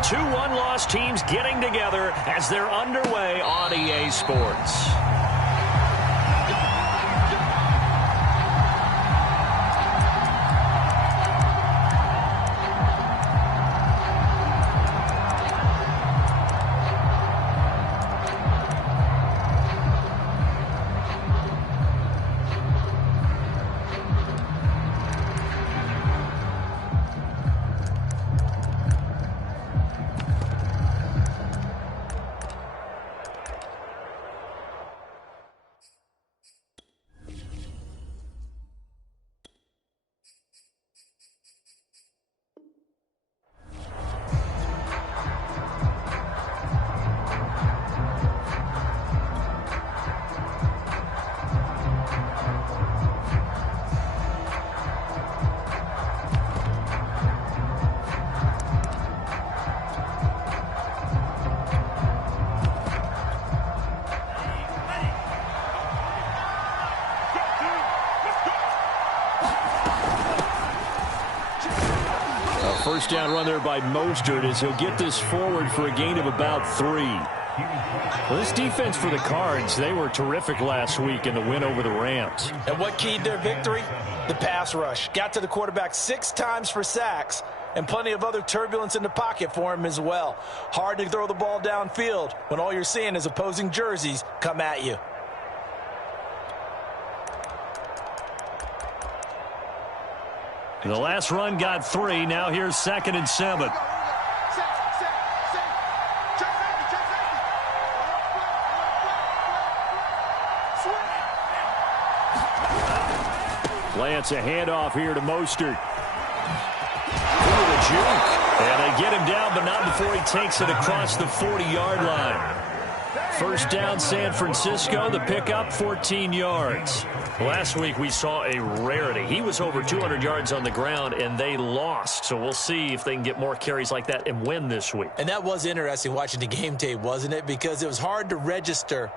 and two one-loss teams getting together as they're underway on EA Sports. First down run there by Mostert as he'll get this forward for a gain of about 3. Well, this defense for the Cards, they were terrific last week in the win over the Rams. And what keyed their victory? The pass rush. Got to the quarterback 6 times for sacks, and plenty of other turbulence in the pocket for him as well. Hard to throw the ball downfield when all you're seeing is opposing jerseys come at you. The last run got 3. Now here's 2nd and 7. Lance, a handoff here to Mostert. Into the juke. And they get him down, but not before he takes it across the 40-yard line. First down, San Francisco. The pickup, 14 yards. Last week we saw a rarity. He was over 200 yards on the ground, and they lost. So we'll see if they can get more carries like that and win this week. And that was interesting watching the game tape, wasn't it? Because it was hard to register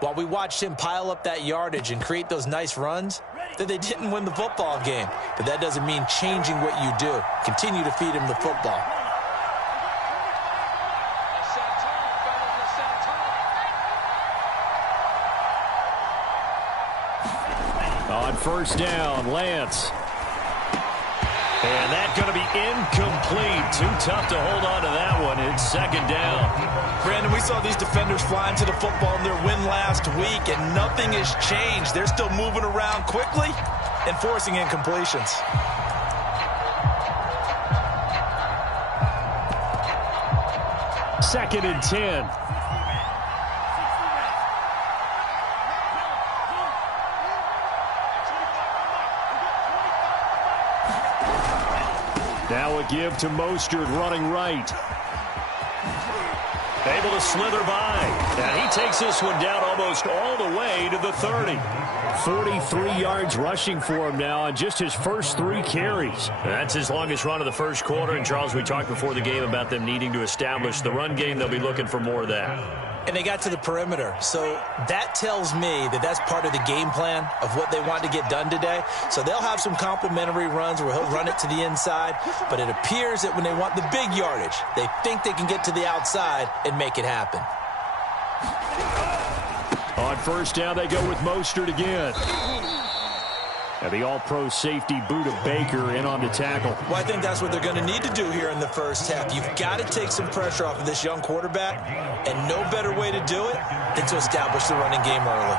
while we watched him pile up that yardage and create those nice runs that they didn't win the football game. But that doesn't mean changing what you do. Continue to feed him the football. On first down, Lance. And that's going to be incomplete. Too tough to hold on to that one. It's 2nd down. Brandon, we saw these defenders flying to the football in their win last week, and nothing has changed. They're still moving around quickly and forcing incompletions. Second and 10. Now a give to Mostert running right. Able to slither by. And he takes this one down almost all the way to the 30. 43 yards rushing for him now on just his first 3 carries. That's his longest run of the first quarter. And, Charles, we talked before the game about them needing to establish the run game. They'll be looking for more of that. And they got to the perimeter. So that tells me that that's part of the game plan of what they want to get done today. So they'll have some complementary runs where he'll run it to the inside. But it appears that when they want the big yardage, they think they can get to the outside and make it happen. On first down, they go with Mostert again. And the all-pro safety Buda Baker in on the tackle. Well, I think that's what they're going to need to do here in the first half. You've got to take some pressure off of this young quarterback, and no better way to do it than to establish the running game early.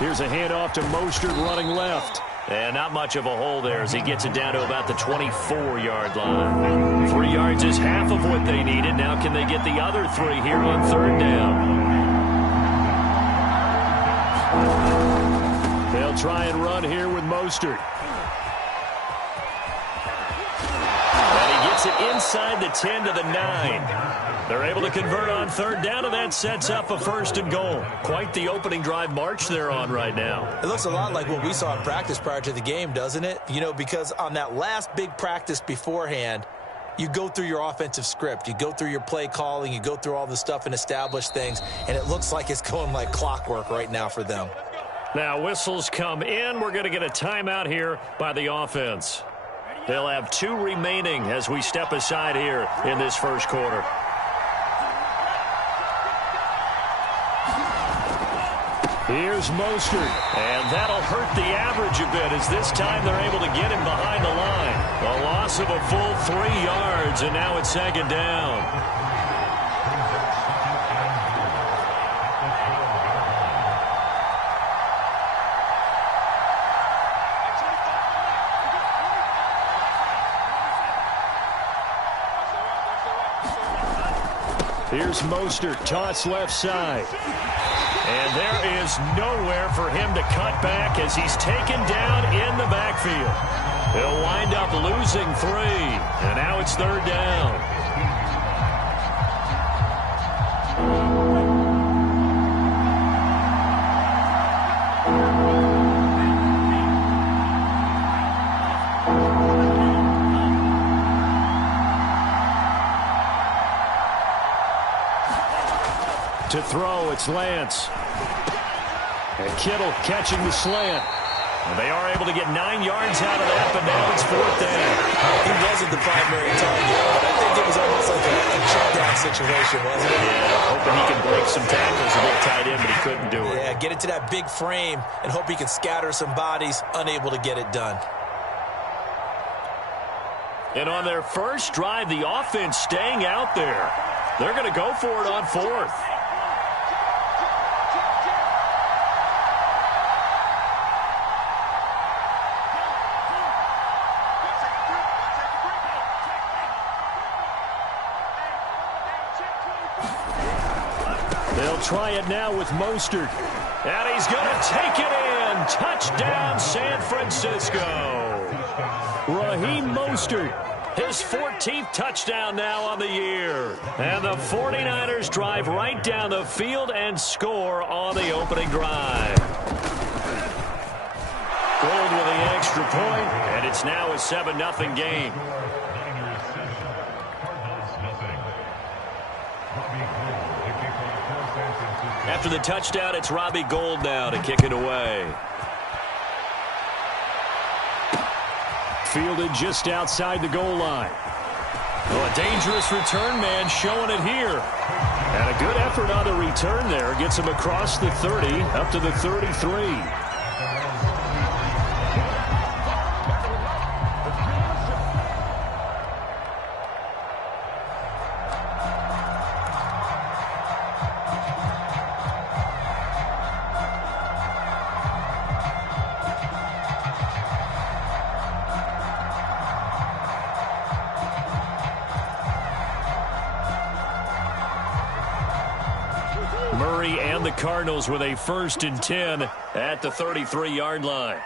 Here's a handoff to Mostert running left. And not much of a hole there as he gets it down to about the 24-yard line. 3 yards is half of what they needed. Now can they get the other 3 here on third down? They'll try and run here with Mostert. And he gets it inside the 10 to the 9. They're able to convert on third down, and that sets up a 1st and goal. Quite the opening drive march they're on right now. It looks a lot like what we saw in practice prior to the game, doesn't it? You know, because on that last big practice beforehand, you go through your offensive script. You go through your play calling. You go through all the stuff and establish things, and it looks like it's going like clockwork right now for them. Now whistles come in. We're going to get a timeout here by the offense. They'll have 2 remaining as we step aside here in this first quarter. Here's Mostert, and that'll hurt the average a bit as this time they're able to get him behind the line. A loss of a full 3 yards, and now it's second down. Here's Mostert, toss left side. And there is nowhere for him to cut back as he's taken down in the backfield. He'll wind up losing 3, and now it's third down. To throw, it's Lance. And Kittle catching the slant. And they are able to get 9 yards out of that, but now it's fourth down. He wasn't the primary target, but I think it was almost like a check down situation, wasn't it? Yeah, hoping he could break some tackles a little tight in, but he couldn't do it. Yeah, get it to that big frame and hope he can scatter some bodies, unable to get it done. And on their first drive, the offense staying out there. They're going to go for it on fourth. They'll try it now with Mostert. And he's going to take it in. Touchdown, San Francisco. Raheem Mostert, his 14th touchdown now on the year. And the 49ers drive right down the field and score on the opening drive. Gold with the extra point, and it's now a 7-0 game. After the touchdown, it's Robbie Gould now to kick it away. Fielded just outside the goal line. Oh, a dangerous return man showing it here. And a good effort on the return there. Gets him across the 30, up to the 33. Murray and the Cardinals with a 1st and 10 at the 33-yard line.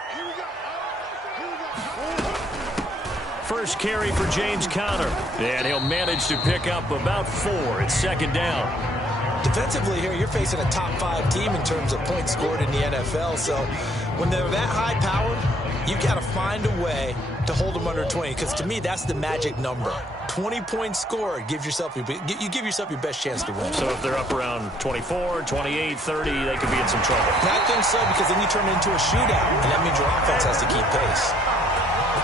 First carry for James Conner, and he'll manage to pick up about 4. It's second down. Defensively here, you're facing a top 5 team in terms of points scored in the NFL, so when they're that high-powered, you've got to find a way to hold them under 20, because to me, that's the magic number. 20 points scored, you give yourself your best chance to win. So if they're up around 24, 28, 30, they could be in some trouble. I think so, because then you turn it into a shootout, and that means your offense has to keep pace.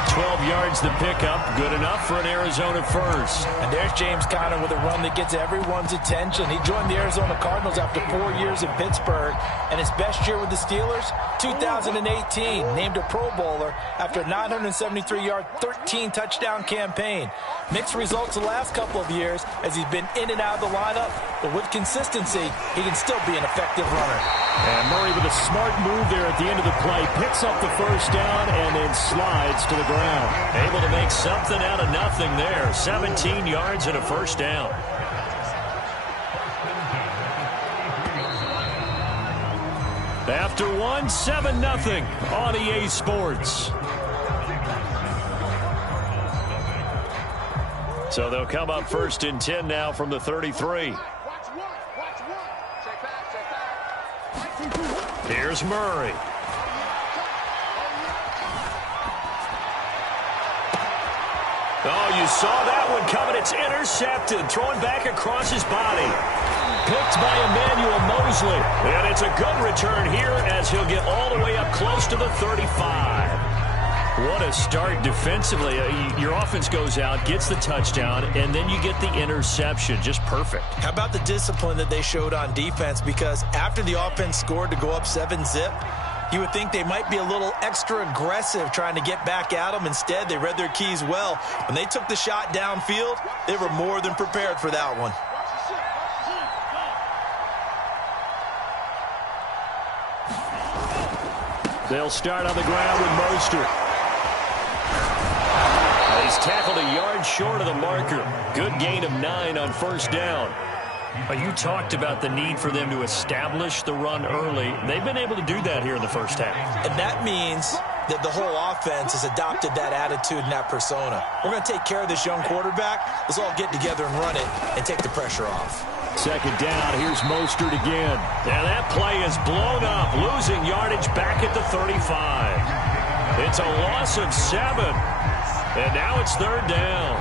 12 yards the pickup, good enough for an Arizona first. And there's James Conner with a run that gets everyone's attention. He joined the Arizona Cardinals after 4 years in Pittsburgh, and his best year with the Steelers, 2018, named a Pro Bowler after a 973-yard, 13-touchdown campaign. Mixed results the last couple of years as he's been in and out of the lineup, but with consistency, he can still be an effective runner. And Murray with a smart move there at the end of the play, picks up the first down and then slides to the ground. Able to make something out of nothing there. 17 yards and a first down. After one, 7-0 on EA Sports. So they'll come up 1st and 10 now from the 33. Here's Murray. Oh, you saw that one coming. It's intercepted. Throwing back across his body. picked by Emmanuel Mosley. And it's a good return here as he'll get all the way up close to the 35. What a start defensively. Your offense goes out, gets the touchdown, and then you get the interception. Just perfect. How about the discipline that they showed on defense? Because after the offense scored to go up 7-zip, you would think they might be a little extra aggressive trying to get back at them. Instead, they read their keys well. When they took the shot downfield, they were more than prepared for that one. They'll start on the ground with Mostert. He's tackled a yard short of the marker. Good gain of 9 on first down. You talked about the need for them to establish the run early. They've been able to do that here in the first half. And that means that the whole offense has adopted that attitude and that persona. We're going to take care of this young quarterback. Let's all get together and run it and take the pressure off. Second down, here's Mostert again. And that play is blown up, losing yardage back at the 35. It's a loss of 7. And now it's third down.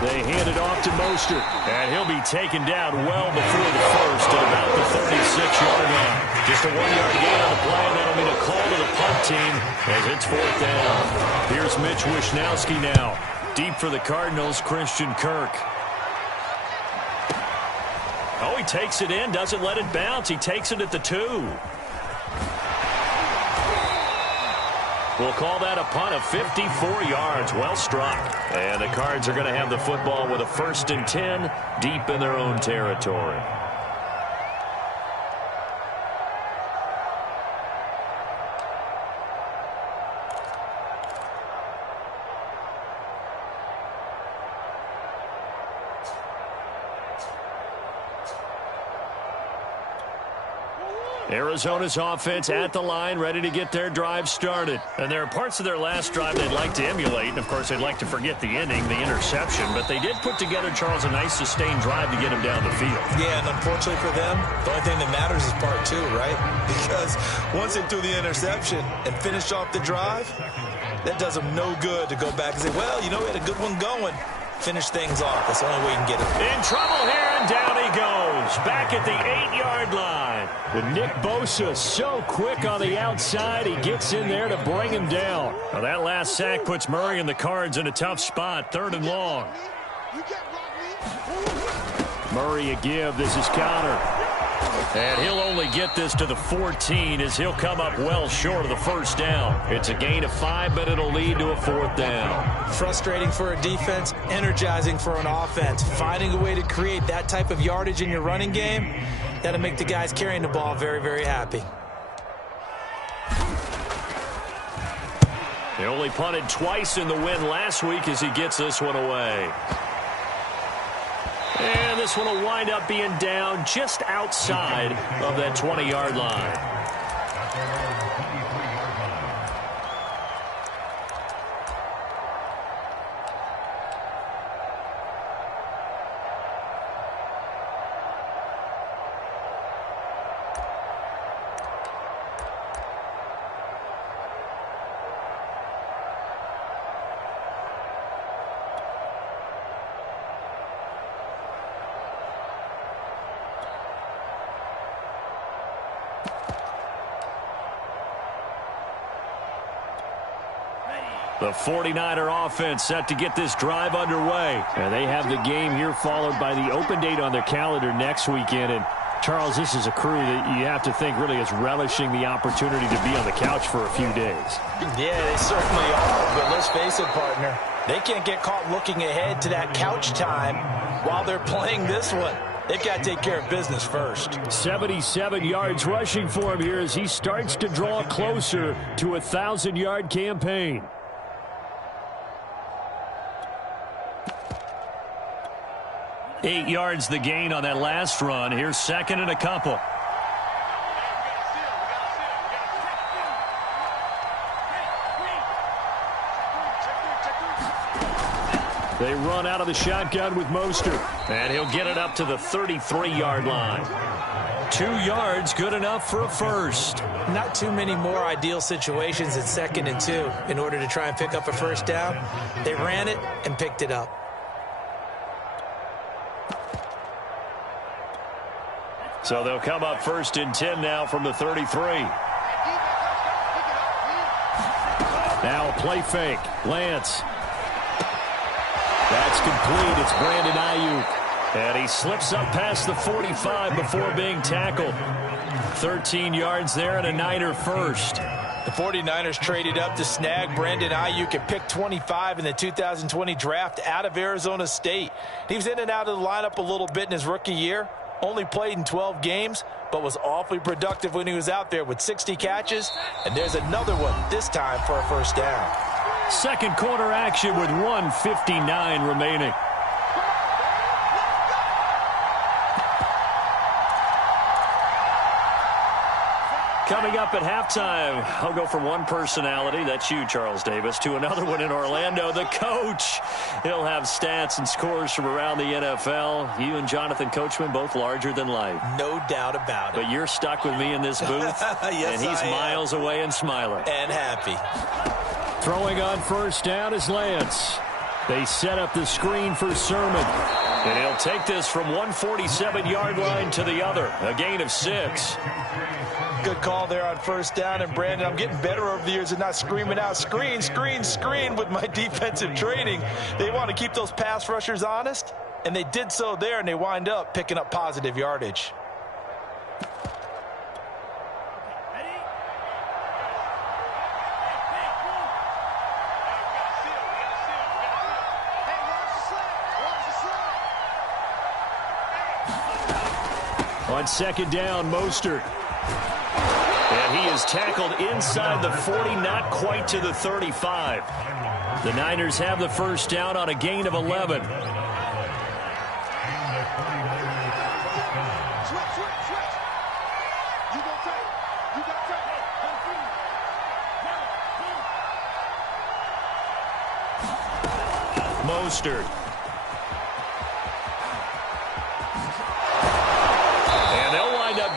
They hand it off to Mostert, and he'll be taken down well before the first at about the 36-yard line. Just a 1-yard gain on the play, and that'll mean a call to the punt team as it's fourth down. Here's Mitch Wishnowski now. Deep for the Cardinals, Christian Kirk. Oh, he takes it in, doesn't let it bounce. He takes it at the 2. We'll call that a punt of 54 yards. Well struck. And the Cards are going to have the football with a 1st and 10 deep in their own territory. Arizona's offense at the line, ready to get their drive started. And there are parts of their last drive they'd like to emulate. And, of course, they'd like to forget the ending, the interception. But they did put together, Charles, a nice sustained drive to get him down the field. Yeah, and unfortunately for them, the only thing that matters is part 2, right? Because once they threw the interception and finished off the drive, that does them no good to go back and say, well, you know, we had a good one going. Finish things off. That's the only way you can get it. In trouble here, and down he goes. Back at the 8-yard line. With Nick Bosa so quick on the outside, he gets in there to bring him down. Now that last sack puts Murray and the Cards in a tough spot, 3rd and long. Murray a give. This is Connor. And he'll only get this to the 14 as he'll come up well short of the first down. It's a gain of 5, but it'll lead to a 4th down. Frustrating for a defense, energizing for an offense. Finding a way to create that type of yardage in your running game, that'll make the guys carrying the ball very, very happy. He only punted twice in the win last week as he gets this one away. And this one will wind up being down just outside of that 20-yard line. The 49er offense set to get this drive underway. And they have the game here followed by the open date on their calendar next weekend. And, Charles, this is a crew that you have to think really is relishing the opportunity to be on the couch for a few days. Yeah, they certainly are. But let's face it, partner, they can't get caught looking ahead to that couch time while they're playing this one. They've got to take care of business first. 77 yards rushing for him here as he starts to draw closer to a 1,000-yard campaign. Eight yards the gain on that last run. Here's 2nd and a couple. They run out of the shotgun with Mostert. And he'll get it up to the 33-yard line. 2 yards, good enough for a first. Not too many more ideal situations at 2nd and 2 in order to try and pick up a first down. They ran it and picked it up. So they'll come up 1st and 10 now from the 33. Now a play fake. Lance. That's complete. It's Brandon Ayuk. And he slips up past the 45 before being tackled. 13 yards there and a Niner first. The 49ers traded up to snag Brandon Ayuk at pick 25 in the 2020 draft out of Arizona State. He was in and out of the lineup a little bit in his rookie year. Only played in 12 games, but was awfully productive when he was out there with 60 catches. And there's another one, this time for a first down. Second quarter action with 1:59 remaining. Coming up at halftime, I'll go from one personality, that's you, Charles Davis, to another one in Orlando, the coach. He'll have stats and scores from around the NFL. You and Jonathan Coachman, both larger than life. No doubt about it. But you're stuck with me in this booth, yes, and he's miles away and smiling. And happy. Throwing on first down is Lance. They set up the screen for Sermon. And he'll take this from 147-yard line to the other, a gain of 6. Good call there on first down. And, Brandon, I'm getting better over the years at not screaming out, screen, screen, screen with my defensive training. They want to keep those pass rushers honest, and they did so there, and they wind up picking up positive yardage. On second down, Mostert. And he is tackled inside the 40, not quite to the 35. The Niners have the first down on a gain of 11. Mostert.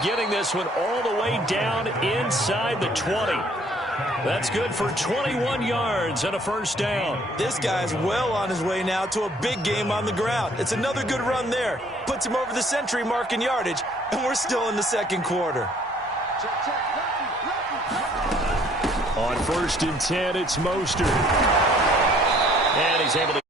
Getting this one all the way down inside the 20. That's good for 21 yards and a first down. This guy's well on his way now to a big game on the ground. It's another good run there. Puts him over the century mark in yardage, and we're still in the second quarter. On 1st and 10, it's Mostert. And he's able to